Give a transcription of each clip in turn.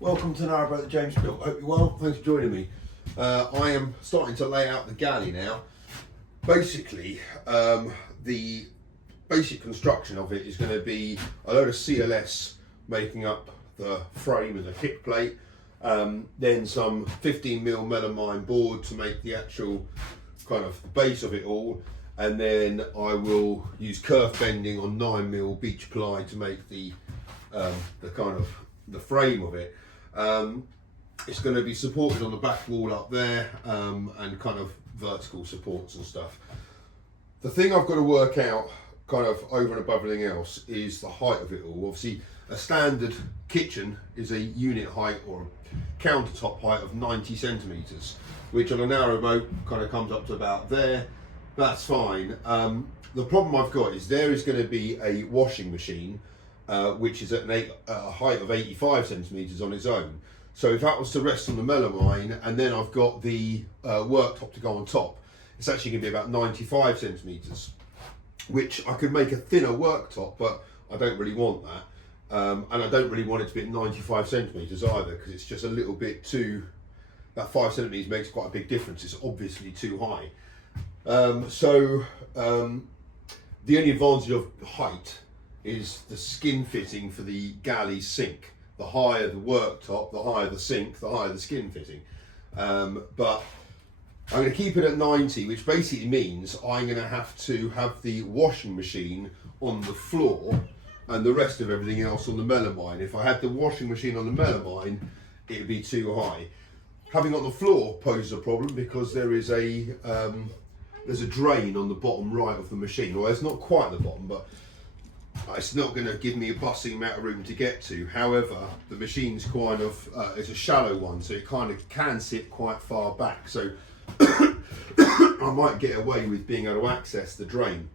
Welcome to Narrowboat, James built. Hope you're well. Thanks for joining me. I am starting to lay out the galley now. Basically, the basic construction of it is going to be a load of CLS making up the frame and the kick plate, then some 15mm melamine board to make the actual kind of base of it all, and then I will use kerf bending on 9mm beach ply to make the kind of the frame of it. It's going to be supported on the back wall up there, and kind of vertical supports and stuff. The thing I've got to work out kind of over and above everything else is the height of it all. Obviously a standard kitchen is a unit height or a countertop height of 90 centimetres, which on a narrowboat kind of comes up to about there. That's fine. The problem I've got is there is going to be a washing machine which is at a height of 85 centimetres on its own. So if that was to rest on the melamine and then I've got the worktop to go on top, it's actually going to be about 95 centimetres, which I could make a thinner worktop, but I don't really want that. And I don't really want it to be at 95 centimetres either, because it's just a little bit too, that 5 centimetres makes quite a big difference. It's obviously too high. The only advantage of height is the skin fitting for the galley sink. The higher the worktop, the higher the sink, the higher the skin fitting. But I'm going to keep it at 90, which basically means I'm going to have the washing machine on the floor and the rest of everything else on the melamine. If I had the washing machine on the melamine, it would be too high. Having it on the floor poses a problem because there's a drain on the bottom right of the machine. Well, it's not quite the bottom, but it's not going to give me a busting amount of room to get to. However, the machine's kind of it's a shallow one, so it kind of can sit quite far back. So I might get away with being able to access the drain.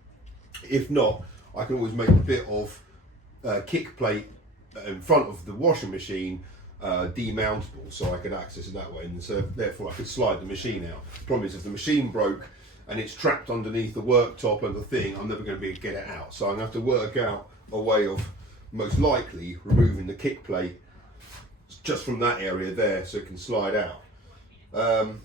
If not, I can always make a bit of kick plate in front of the washing machine demountable, so I could access it that way, and so therefore I could slide the machine out. The problem is if the machine broke and it's trapped underneath the worktop and the thing, I'm never going to be able to get it out. So I'm going to have to work out a way of most likely removing the kick plate just from that area there so it can slide out. I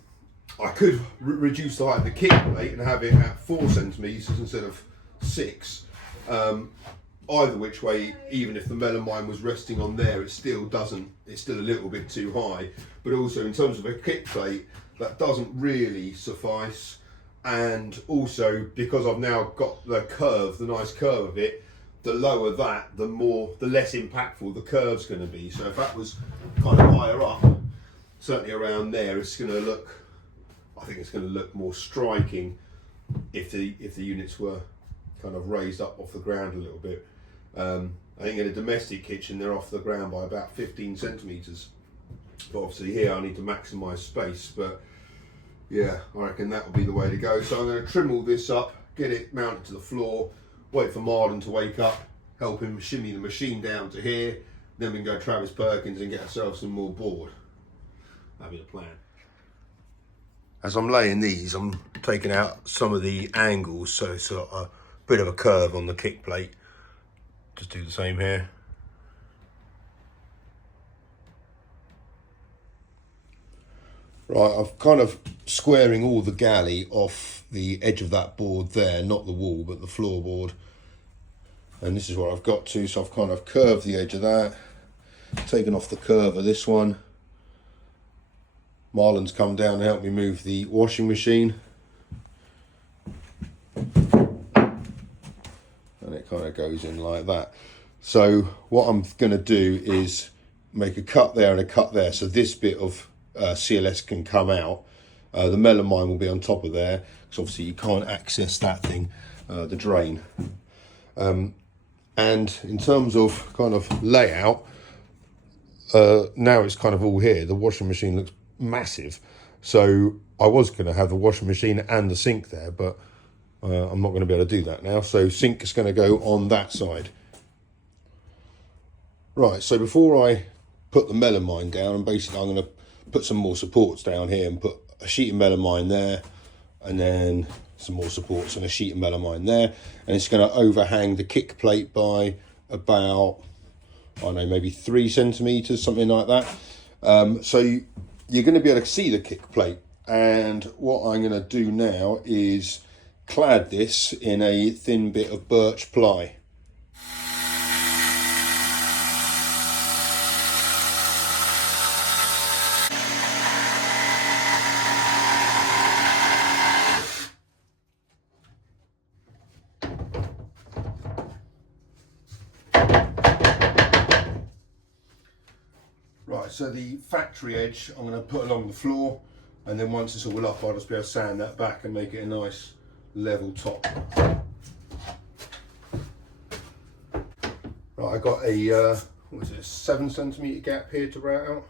could reduce the height of the kick plate and have it at 4 centimetres instead of 6. Either which way, even if the melamine was resting on there, it's still a little bit too high. But also in terms of a kick plate, that doesn't really suffice. And also because I've now got the nice curve of it, the lower that, the less impactful the curve's going to be. So if that was kind of higher up, certainly around there, I think it's going to look more striking if the units were kind of raised up off the ground a little bit. I think in a domestic kitchen they're off the ground by about 15 centimetres. But obviously here I need to maximise space. But yeah, I reckon that will be the way to go. So I'm going to trim all this up, get it mounted to the floor, wait for Marlon to wake up, help him shimmy the machine down to here, then we can go Travis Perkins and get ourselves some more board. That'll be the plan. As I'm laying these, I'm taking out some of the angles, so it's a bit of a curve on the kick plate. Just do the same here. Right, I've kind of squaring all the galley off the edge of that board there, not the wall, but the floorboard. And this is what I've got to, so I've kind of curved the edge of that, taken off the curve of this one. Marlon's come down to help me move the washing machine. And it kind of goes in like that. So what I'm going to do is make a cut there and a cut there, so this bit of CLS can come out. The melamine will be on top of there, because obviously you can't access that thing, the drain. And in terms of kind of layout, now it's kind of all here. The washing machine looks massive, so I was going to have the washing machine and the sink there, but I'm not going to be able to do that now. So sink is going to go on that side. Right, so before I put the melamine down, and basically I'm going to put some more supports down here and put a sheet of melamine there, and then some more supports and a sheet of melamine there, and it's going to overhang the kick plate by about I don't know, maybe 3 centimeters, something like that. So you're going to be able to see the kick plate. And what I'm going to do now is clad this in a thin bit of birch ply. Right, so the factory edge I'm going to put along the floor, and then once it's all up I'll just be able to sand that back and make it a nice level top. Right, I got a what is it, 7 centimeter gap here to route out.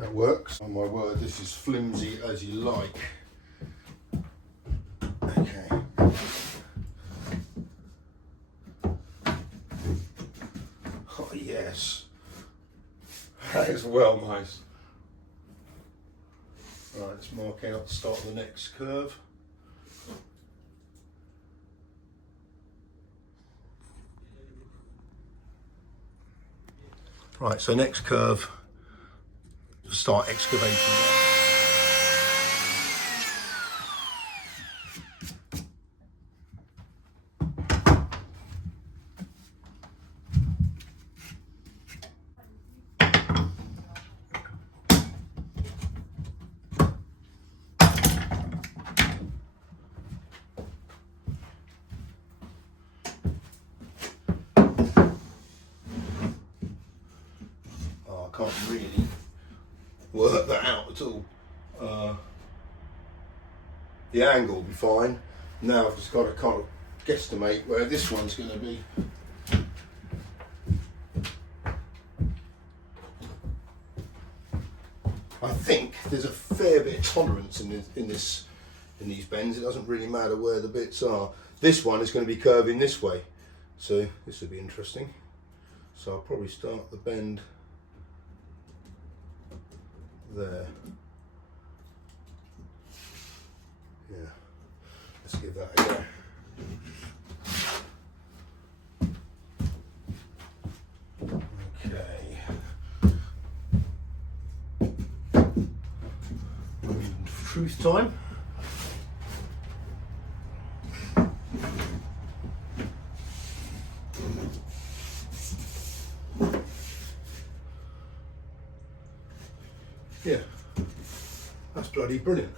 That works. Oh my word, this is flimsy as you like. Okay. Oh yes. That is well nice. Right, let's mark out the start of the next curve. Right, so next curve, start excavating. Oh, I can't really work that out at all. The angle will be fine. Now I've just got to kind of guesstimate where this one's going to be. I think there's a fair bit of tolerance in these bends. It doesn't really matter where the bits are. This one is going to be curving this way, so this will be interesting. So I'll probably start the bend there. Yeah, let's give that a go. Okay. Truth time. Yeah, that's bloody brilliant.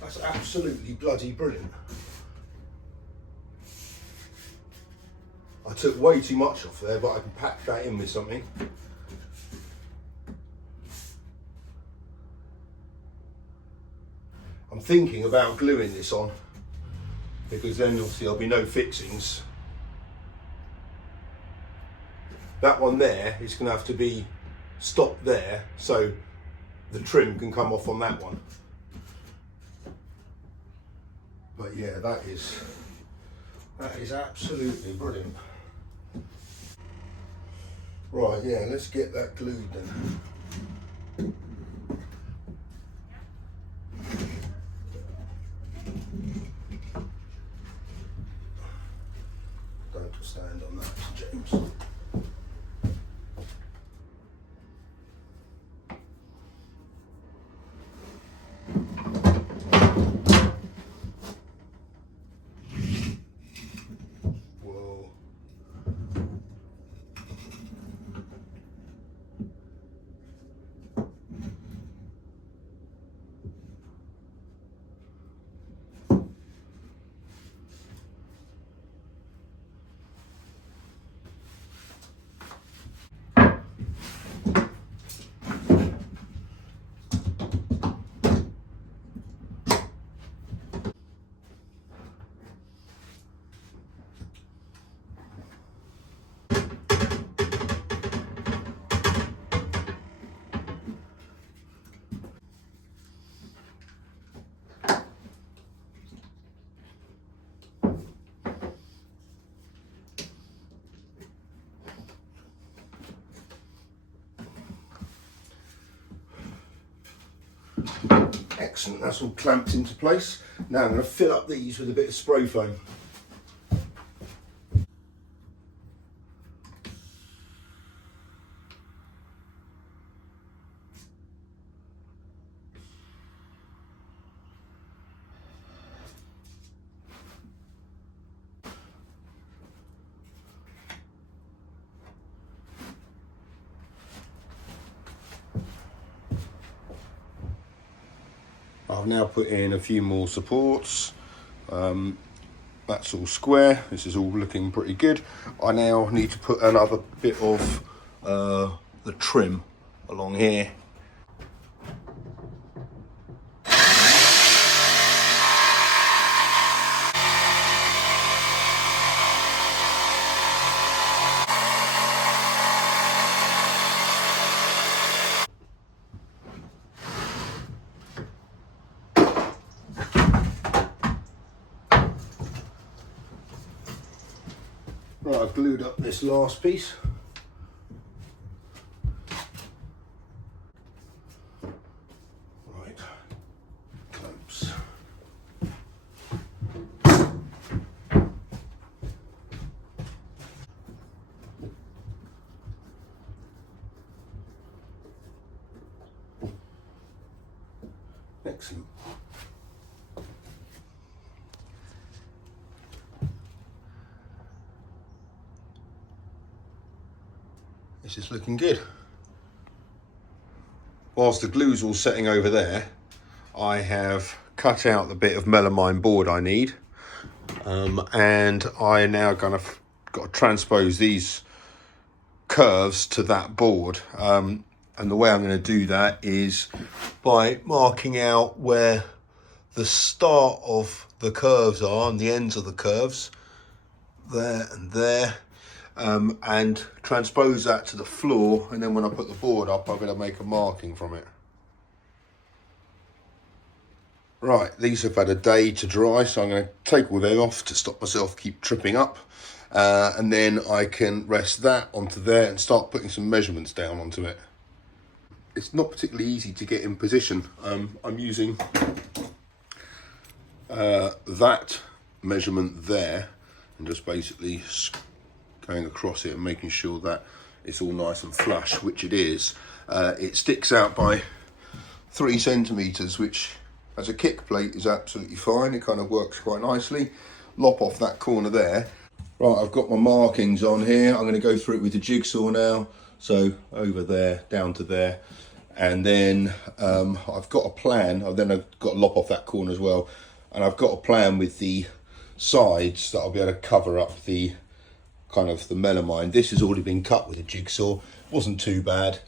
That's absolutely bloody brilliant. I took way too much off there, but I can pack that in with something. I'm thinking about gluing this on, because then obviously there'll be no fixings. That one there is going to have to be stopped there, so the trim can come off on that one. But yeah, that is absolutely brilliant. Right, yeah, let's get that glued then. Don't stand on that, James. Excellent, that's all clamped into place. Now I'm going to fill up these with a bit of spray foam. I've now put in a few more supports. That's all square. This is all looking pretty good. I now need to put another bit of the trim along here. Right, I've glued up this last piece. Right, clamps. Excellent. This is looking good. Whilst the glue's all setting over there, I have cut out the bit of melamine board I need, and I now got to transpose these curves to that board. And the way I'm going to do that is by marking out where the start of the curves are and the ends of the curves, there and there. And transpose that to the floor, and then when I put the board up, I'm going to make a marking from it. Right, these have had a day to dry, so I'm going to take all them off to stop myself keep tripping up, and then I can rest that onto there and start putting some measurements down onto it. It's not particularly easy to get in position. I'm using that measurement there and just basically going across it and making sure that it's all nice and flush, which it is. It sticks out by 3 centimeters, which as a kick plate is absolutely fine. It kind of works quite nicely. Lop off that corner there. Right, I've got my markings on here. I'm going to go through it with the jigsaw now. So over there, down to there. And then I've got a plan. I've got to lop off that corner as well. And I've got a plan with the sides that I'll be able to cover up the kind of the melamine. This has already been cut with a jigsaw, wasn't too bad.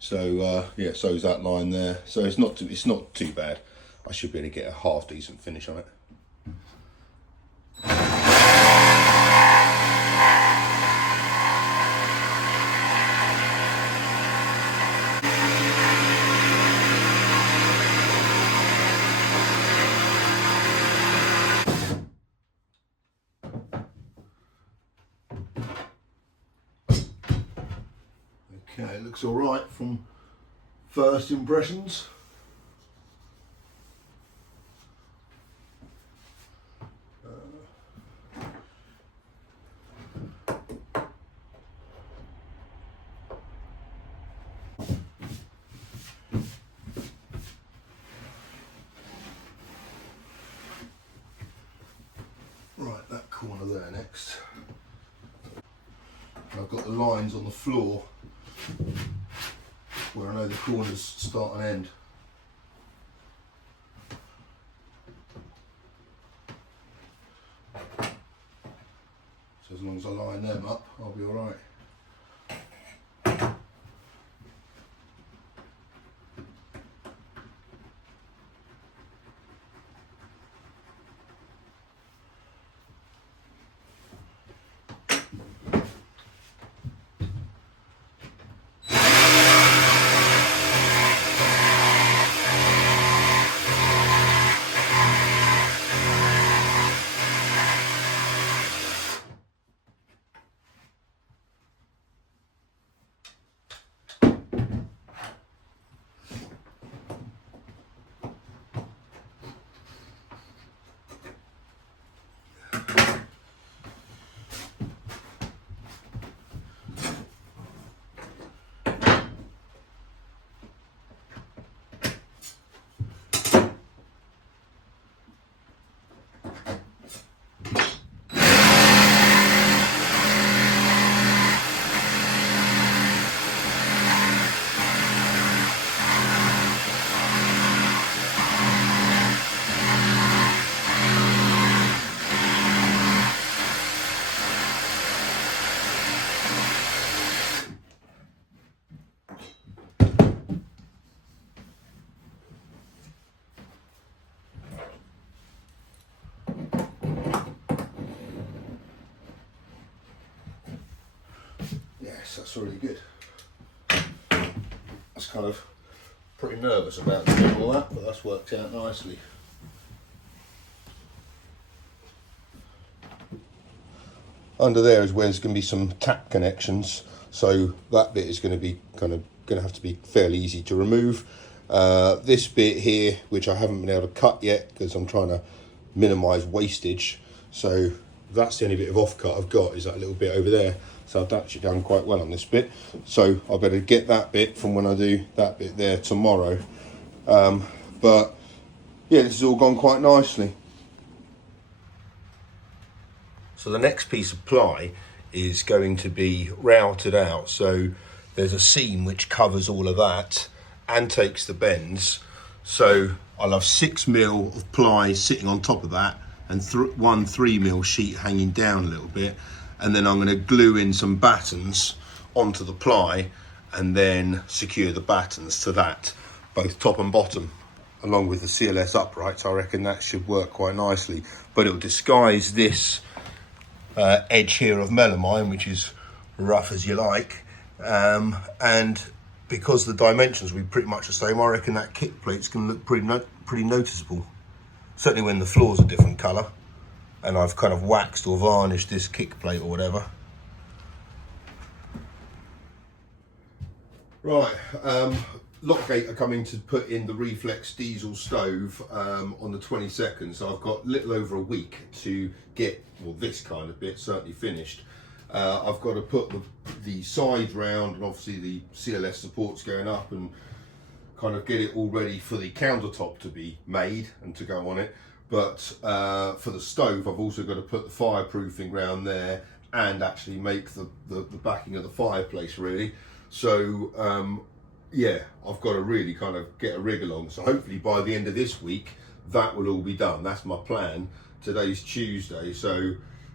So yeah, so's that line there. So it's not too bad. I should be able to get a half decent finish on it. Okay, it looks all right from first impressions. Right, that corner there next. I've got the lines on the floor where I know the corners start and end. So as long as I line them up, I'll be all right. That's really good. I was kind of pretty nervous about doing all that, but that's worked out nicely. Under there is where there's going to be some tap connections, so that bit is going to be going to have to be fairly easy to remove. This bit here, which I haven't been able to cut yet because I'm trying to minimise wastage, so that's the only bit of offcut I've got, is that little bit over there. So I've actually done quite well on this bit, so I better get that bit from when I do that bit there tomorrow. But yeah, this has all gone quite nicely. So the next piece of ply is going to be routed out, so there's a seam which covers all of that and takes the bends. So I'll have 6mm of ply sitting on top of that and one 3mm sheet hanging down a little bit, and then I'm going to glue in some battens onto the ply and then secure the battens to that, both top and bottom, along with the CLS uprights. I reckon that should work quite nicely, but it'll disguise this edge here of melamine, which is rough as you like, and because the dimensions will be pretty much the same, I reckon that kick plate's going to look pretty noticeable, certainly when the floor's a different colour and I've kind of waxed or varnished this kick plate or whatever. Right, Lockgate are coming to put in the Refleks diesel stove on the 22nd, so I've got a little over a week to get, well, this kind of bit certainly finished. I've got to put the side round, and obviously the CLS supports going up, and kind of get it all ready for the countertop to be made and to go on it. But for the stove, I've also got to put the fireproofing round there and actually make the backing of the fireplace ready. So yeah, I've got to really kind of get a rig along. So hopefully by the end of this week, that will all be done. That's my plan. Today's Tuesday, so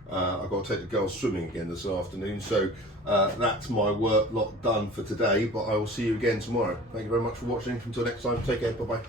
I've got to take the girls swimming again this afternoon. So that's my work lot done for today, but I will see you again tomorrow. Thank you very much for watching. Until next time, take care, bye-bye.